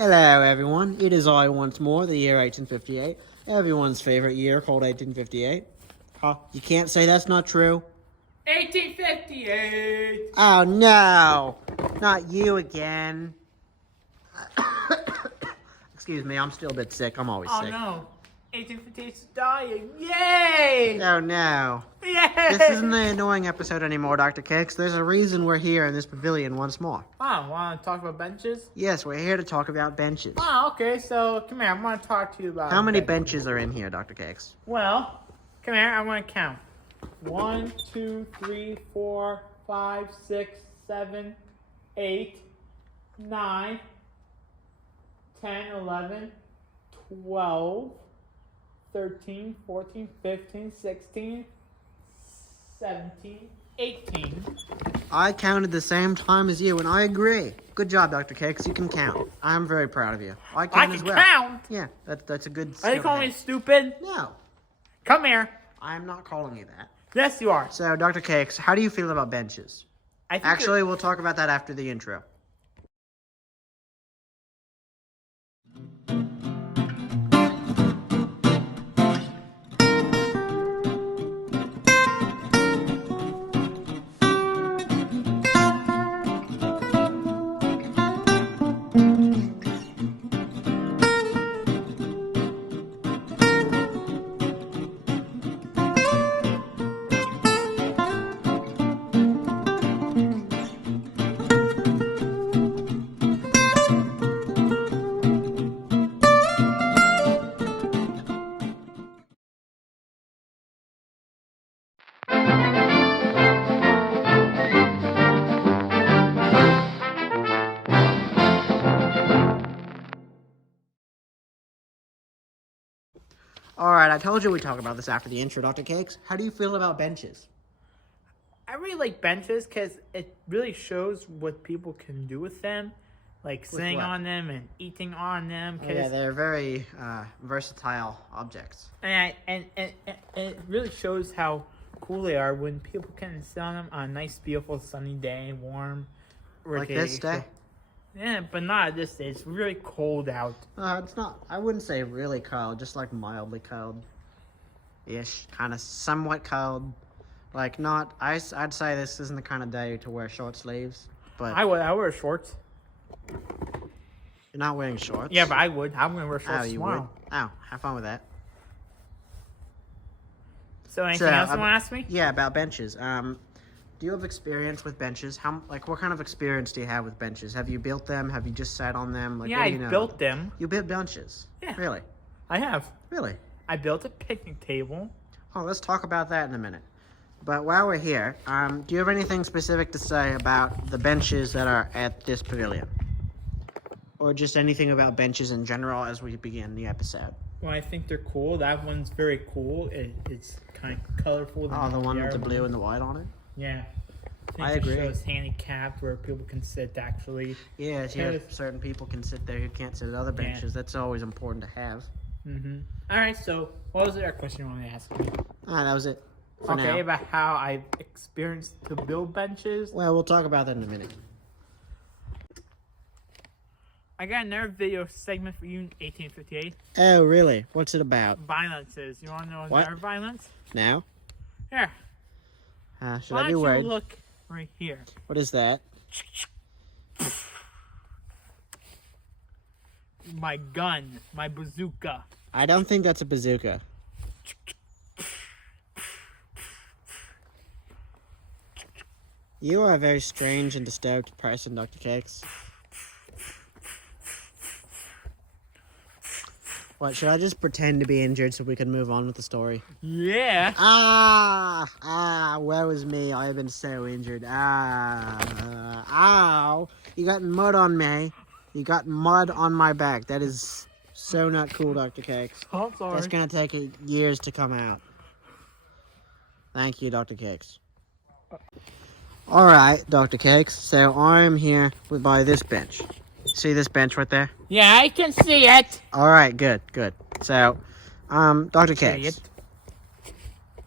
Hello, everyone. It is I once more, the year 1858. Everyone's favorite year called 1858. Huh? You can't say that's not true? 1858! Oh, no! Not you again. Excuse me, I'm still a bit sick. I'm always Oh sick. no. 1858 is dying. Yay! Oh, no. Yay! This isn't the annoying episode anymore, Dr. Cakes. There's a reason we're here in this pavilion once more. Wow, want to talk about benches? Yes, we're here to talk about benches. Wow, okay, so come here. I'm going to talk to you about How many benches are in here, Dr. Cakes? Well, come here. I want to count. 1, 2, 3, 4, 5, 6, 7, 8, 9, 10, 11, 12, 13, 14, 15, 16, 17, 18. I counted the same time as you, and I agree. Good job, Dr. Cakes. You can count. I'm very proud of you. I I can can as well. count! Yeah, that's a good Are skill you calling to me have. stupid? No, Come here. I'm not calling you that. Yes, you are. So, Dr. Cakes, how do you feel about benches? I think Actually, we'll talk about that after the intro. All right, I told you we'd talk about this after the intro, Dr. Cakes. How do you feel about benches? I really like benches because it really shows what people can do with them, like sitting what? on them and eating on them. Oh, yeah, they're very versatile objects. And it really shows how cool they are when people can sit on them on a nice, beautiful, sunny day, warm. Like this day? Yeah, but not this day. It's really cold out. It's not, I wouldn't say really cold, just like mildly cold-ish, kind of somewhat cold. Like not, I'd say this isn't the kind of day to wear short sleeves, but I wear shorts. you're not wearing shorts. Yeah, but I would. I'm gonna wear Oh, shorts you tomorrow. would? Oh, have fun with that. So anything else you want to ask me? Yeah, about benches. Do you have experience with benches? What kind of experience do you have with benches? Have you built them? Have you just sat on them? Like, Yeah, what I do you know built about them. You built benches? Yeah. Really? I have. Really? I built a picnic table. Oh, let's talk about that in a minute. But while we're here, do you have anything specific to say about the benches that are at this pavilion? Or just anything about benches in general as we begin the episode? Well, I think they're cool. That one's very cool. It's kind of colorful. Oh, the one with other the blue and the white on it? Yeah. I it agree. shows handicapped where people can sit actually. Yeah, Yes. certain people can sit there who can't sit at other Yeah. benches. That's always important to have. Mm-hmm. All right. So, what was the other question you wanted to ask me? That was it for Okay, now. about how I've experienced to build benches. Well, we'll talk about that in a minute. I got another video segment for you in 1858. Oh, really? What's it about? Violences. You want to know What? another violence? Now? Here. Should Why I be don't worried? you look right here? What is that? My gun, my bazooka. I don't think that's a bazooka. You are a very strange and disturbed person, Dr. Cakes. What, should I just pretend to be injured so we can move on with the story? Yeah. Woe is me. I have been so injured. Ow. You got mud on me. You got mud on my back. That is so not cool, Dr. Cakes. I'm sorry. That's going to take years to come out. Thank you, Dr. Cakes. Alright, Dr. Cakes. So I'm here by this bench. See this bench right there? Yeah, I can see it. Alright, good. So, Dr. See Cakes. it.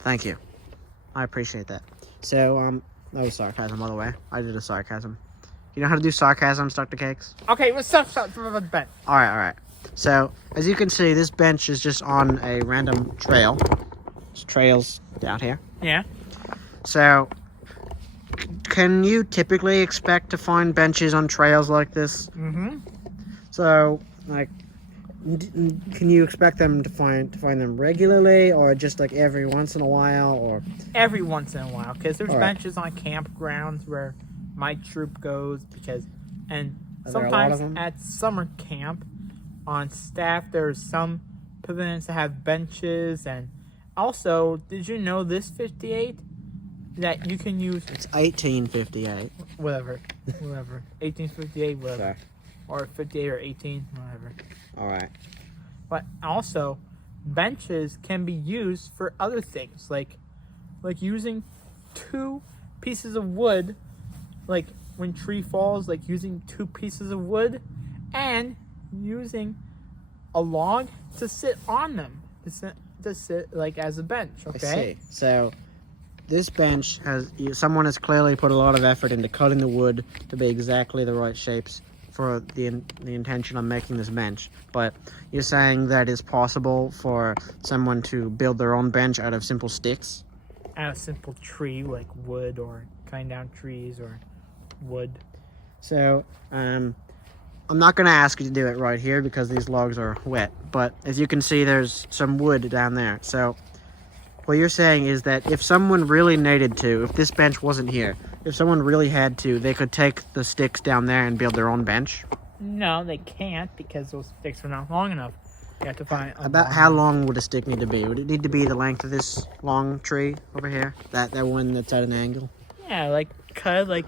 Thank you. I appreciate that. So, that was sarcasm, by the way. I did a sarcasm. You know how to do sarcasms, Dr. Cakes? Okay, let's stop the bench. All right. So, as you can see, this bench is just on a random trail. There's trails down here. Yeah. So, can you typically expect to find benches on trails like this? Mm-hmm. So, like, can you expect them to find them regularly, or just like every once in a while, or? Every once in a while, because there's All right. benches on campgrounds where my troop goes, and Are there a lot of sometimes them? at summer camp on staff there's some pavilions that have benches. And also, did you know this 58 that you can use It's 1858. whatever 1858 whatever, Sorry. or 58 or 18 whatever. All right. But also, benches can be used for other things, like using two pieces of wood, like when tree falls, like using two pieces of wood, and using a log to sit on them, to sit like as a bench. I Okay. see. So, this bench someone has clearly put a lot of effort into cutting the wood to be exactly the right shapes for the intention of making this bench. But you're saying that it's possible for someone to build their own bench out of simple sticks? Out of simple tree, like wood, or cutting down trees or wood. So, I'm not going to ask you to do it right here because these logs are wet. But as you can see, there's some wood down there. So, what you're saying is that if someone really needed to, if this bench wasn't here, if someone really had to, they could take the sticks down there and build their own bench? No, they can't, because those sticks are not long enough. You have to find About how long would a stick need to be? Would it need to be the length of this long tree over here? That one that's at an angle? Yeah, like cut like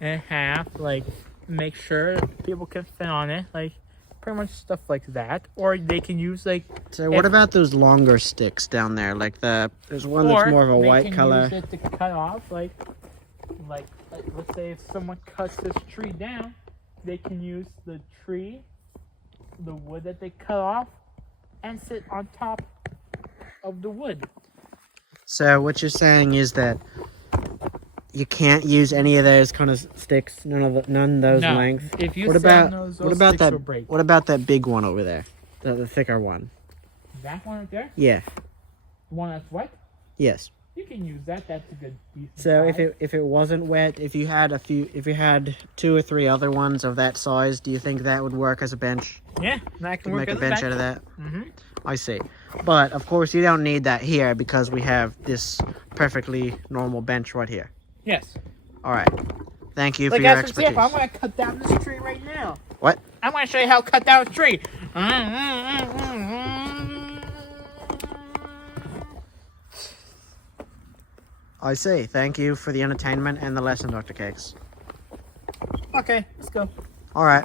in half, like make sure people can fit on it, like pretty much stuff like that. Or they can use like, So what about those longer sticks down there? Like there's one that's more of a white color. Use it to cut off, like let's say if someone cuts this tree down, they can use the wood that they cut off, and sit on top of the wood. So what you're saying is that you can't use any of those kind of sticks, none of those No, lengths. if you What sit on about those what about sticks that? will break. What about that big one over there, the thicker one? That one right there, Yeah. the one that's wet, Yes. you can use that. That's a good decent So size. if it wasn't wet, if you had two or three other ones of that size, do you think that would work as a bench? Yeah, that can Could work make a as bench out of that? Mm-hmm. I see. But of course you don't need that here because we have this perfectly normal bench right here. Yes. All right. Thank you for Like your as an expertise. example, I'm going to cut down this tree right now. What? I'm going to show you how to cut down a tree. I see. Thank you for the entertainment and the lesson, Dr. Cakes. Okay, let's go. All right.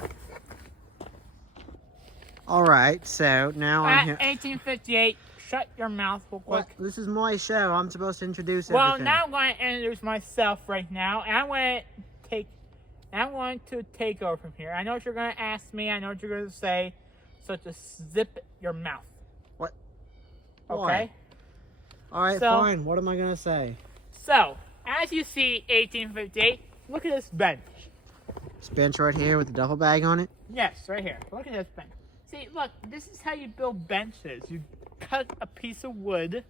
All right. So now I'm At here. 1858, shut your mouth real quick. What? This is my show. I'm supposed to introduce Well, everything. now I'm going to introduce myself right now, and I'm going to take over from here. I know what you're going to ask me. I know what you're going to say. So just zip your mouth. What? Okay? Why? All right, So- fine. What am I gonna say? So, as you see, 1858, look at this bench. This bench right here with the duffel bag on it. Yes, right here. Look at this bench. See, look, this is how you build benches. You cut a piece of wood,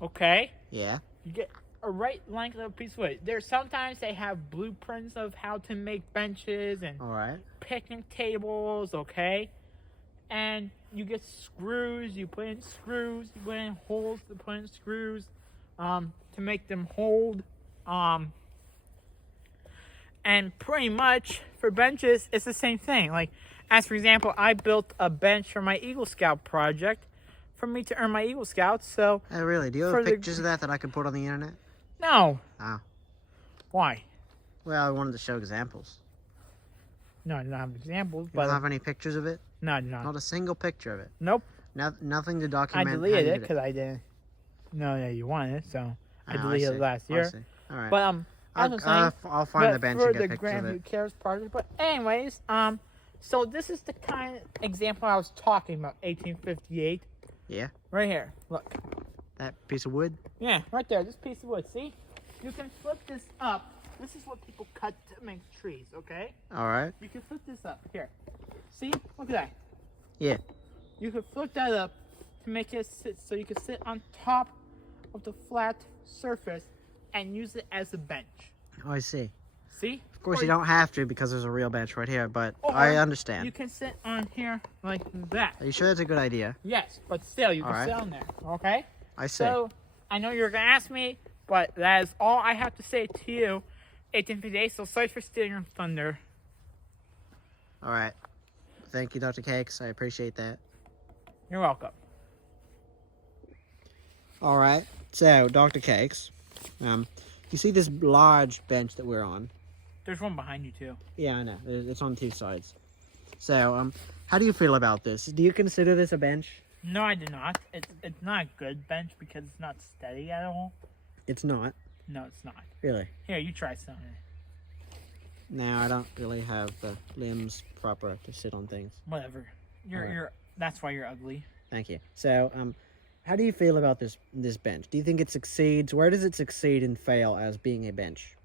okay? Yeah. You get a right length of a piece of wood. Sometimes they have blueprints of how to make benches and All right. picnic tables, okay? And you get screws, you put in screws, you put in holes to put in screws, to make them hold. And pretty much for benches, it's the same thing. Like, as for example, I built a bench for my Eagle Scout project for me to earn my Eagle Scouts. So, Oh, really? Do you For have the- pictures of that I could put on the internet? no. Oh. Why? Well, I wanted to show examples. No, I don't have examples, You but don't have any pictures of it? no, I do not. Not a single picture of it. Nope. Nothing to I document. how deleted you it did because I didn't know that you wanted it, so I Oh, deleted see. it last I year. see. All right. But I was saying, I'll find but the bench for and the get pictures Graham of Who it. Cares project. But anyways, so this is the kind of example I was talking about, 1858. Yeah. Right here, look. That piece of wood. Yeah, right there, this piece of wood. See, you can flip this up This is what people cut to make trees, okay? All right. You can flip this up. Here. See? Look at that. Yeah. You could flip that up to make it sit so you can sit on top of the flat surface and use it as a bench. Oh, I see. See? Of course, Or you don't have to because there's a real bench right here, but Or I understand. You can sit on here like that. Are you sure that's a good idea? Yes, but still, you can Alright. sit on there. Okay? I see. So, I know you're going to ask me, but that is all I have to say to you. 18th day, so sorry for stealing your thunder. All right. Thank you, Dr. Cakes. I appreciate that. You're welcome. All right. So, Dr. Cakes, you see this large bench that we're on? There's one behind you, too. Yeah, I know. It's on two sides. So, how do you feel about this? Do you consider this a bench? No, I do not. It's not a good bench because it's not steady at all. It's not. No, it's not. Really? Here, you try something. No, I don't really have the limbs proper to sit on things. Whatever. Alright. You're. That's why you're ugly. Thank you. So, how do you feel about this bench? Do you think it succeeds? Where does it succeed and fail as being a bench?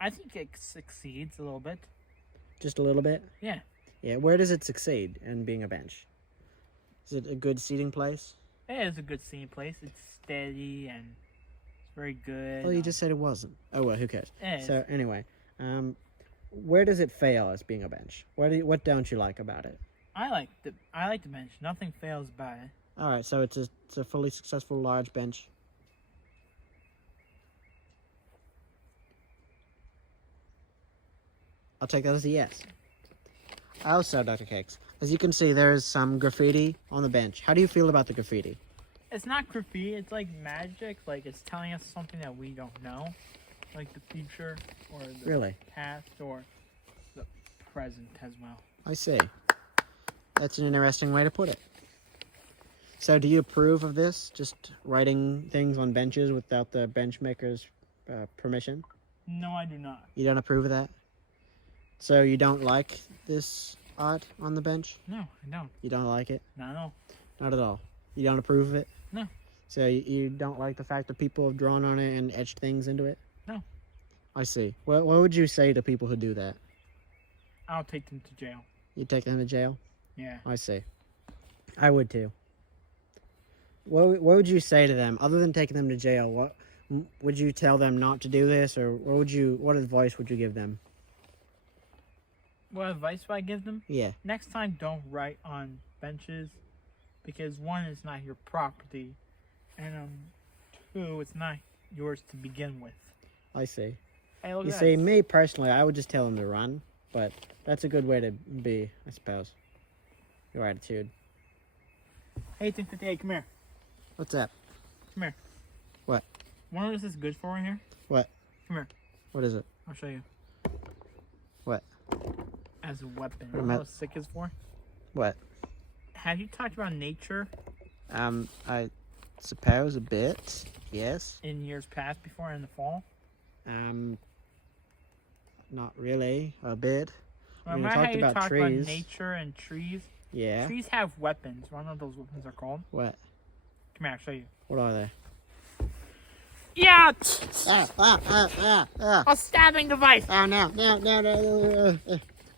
I think it succeeds a little bit. Just a little bit? Yeah. Yeah, where does it succeed in being a bench? Is it a good seating place? It is a good seating place. It's steady and it's very good. Well, you just said it wasn't. Oh, well, who cares? It is. So, anyway, where does it fail as being a bench? What don't you like about it? I like the bench. Nothing fails about it. All right, so it's a fully successful large bench. I'll take that as a yes. Also, Dr. Cakes, as you can see, there's some graffiti on the bench. How do you feel about the graffiti? It's not graffiti. It's like magic. Like it's telling us something that we don't know, like the future or the Really? past or the present as well. I see. That's an interesting way to put it. So, do you approve of this? Just writing things on benches without the bench maker's permission? No, I do not. You don't approve of that? So, you don't like this art on the bench? No, I don't. You don't like it? Not at all. Not at all. You don't approve of it? No. So, you don't like the fact that people have drawn on it and etched things into it? No. I see. What would you say to people who do that? I'll take them to jail. You take them to jail? Yeah. I see. I would too. What would you say to them other than taking them to jail? What would you tell them not to do this, or what advice would you give them? What advice would I give them? Yeah. Next time, don't write on benches because one, it's not your property, and two, it's not yours to begin with. I see. Hey, look You at see, that. me personally, I would just tell them to run, but that's a good way to be, I suppose. Your attitude. Hey, 1858, come here. What's that? Come here. What? What is this good for in here? What? Come here. What is it? I'll show you. What? As a weapon. What You am know I- what sick is for? What? Have you talked about nature I suppose a bit. Yes. in years past before in the fall? Not really. A bit. When you Remember how talked you about talked about trees. nature and trees? Yeah. Trees have weapons. You want to know what those weapons are called? What? Come here, I'll show you. What are they? Yeah! Ah. A stabbing device! Oh, no.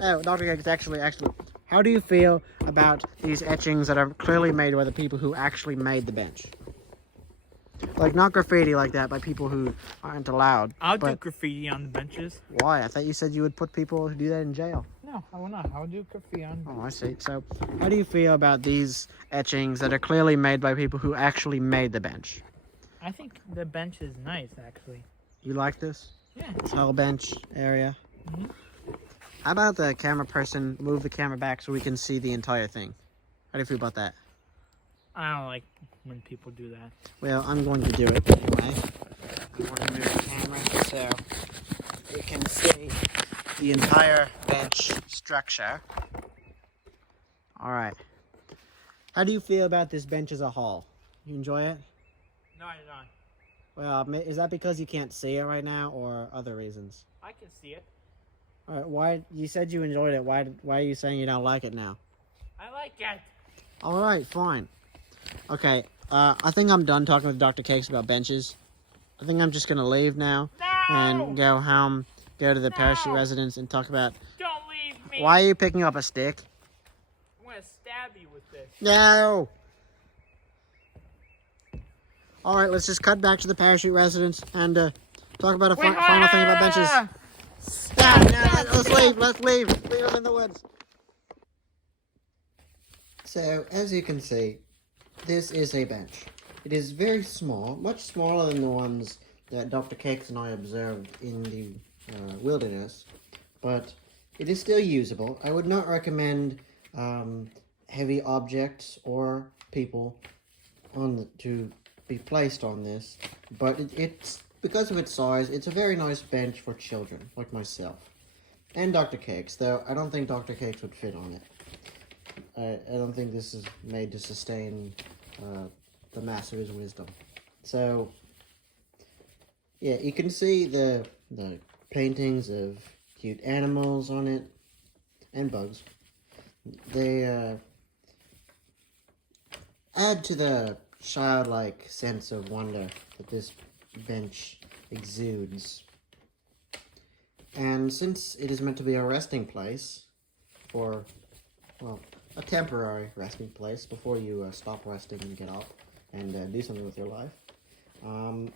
Oh, Dr. Giggs, actually, how do you feel about these etchings that are clearly made by the people who actually made the bench? Like, not graffiti like that by people who aren't allowed. I'll do but graffiti on the benches. why? I thought you said you would put people who do that in jail. No, I will not. I will do graffiti on. Oh, I see. So, how do you feel about these etchings that are clearly made by people who actually made the bench? I think the bench is nice, actually. You like this? Yeah. This whole bench area? Mhm. How about the camera person move the camera back so we can see the entire thing? How do you feel about that? I don't like when people do that. Well, I'm going to do it anyway. I'm going to move the camera so you can see the entire bench structure. Alright. How do you feel about this bench as a whole? You enjoy it? No, I do not. Well, is that because you can't see it right now or other reasons? I can see it. Alright, why? You said you enjoyed it. Why are you saying you don't like it now? I like it. Alright, fine. Okay, I think I'm done talking with Dr. Cakes about benches. I think I'm just gonna leave now No! and go home, go to the parachute No! residence and talk about... Don't leave me! Why are you picking up a stick? I'm gonna stab you with this. No! Alright, let's just cut back to the parachute residence and talk about a final thing about benches. Let's leave them in the woods. So, as you can see, this is a bench. It is very small, much smaller than the ones that Dr. Cakes and I observed in the wilderness, but it is still usable. I would not recommend heavy objects or people to be placed on this, but it's because of its size, it's a very nice bench for children like myself and Dr. Cakes, though I don't think Dr. Cakes would fit on it. I don't think this is made to sustain the mass of his wisdom. So, yeah, you can see the paintings of cute animals on it and bugs. They add to the childlike sense of wonder that this bench exudes. And since it is meant to be a resting place for, well, a temporary resting place before you stop resting and get up and do something with your life. I'm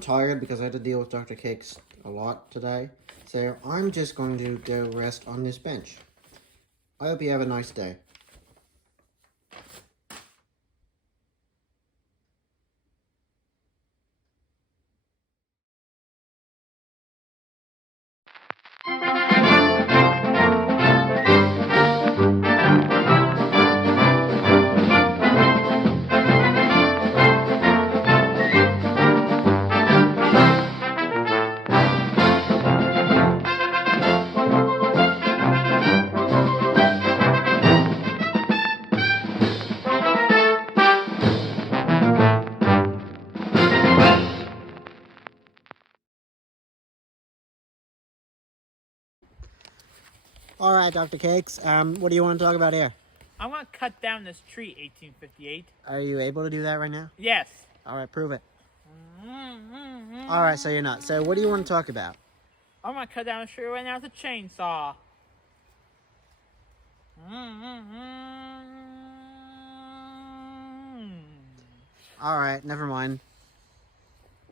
tired because I had to deal with Dr. Cakes a lot today, so I'm just going to go rest on this bench. I hope you have a nice day. All right, Dr. Cakes, what do you want to talk about here? I want to cut down this tree, 1858. Are you able to do that right now? Yes. All right, prove it. All right, so you're not. So what do you want to talk about? I'm going to cut down the tree right now with a chainsaw. All right, never mind.